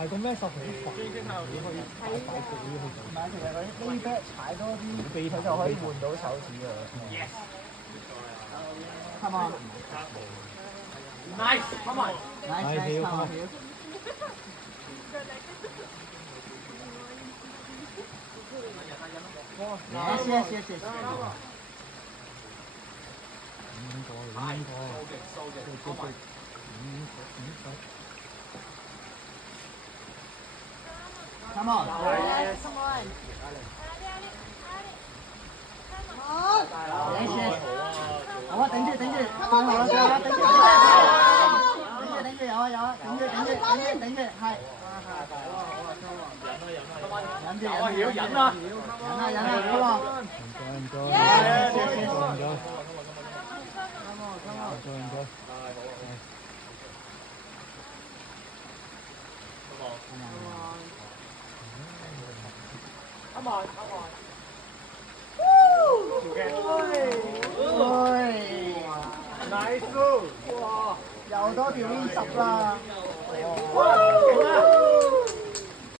係個咩十好煩，你可以擺擺腳去做。唔係，其實嗰啲 A back 踩多啲，佢就可以換到手指㗎啦。Come on. Nice, come on. Nice, come on. Yes. 五個。Come on. Come on. Yes. 好啊，頂住，最後啦，頂住，有啊，頂住，係。忍啊，come on。Nice 哇，又多條 V10啦！哇，勁啊！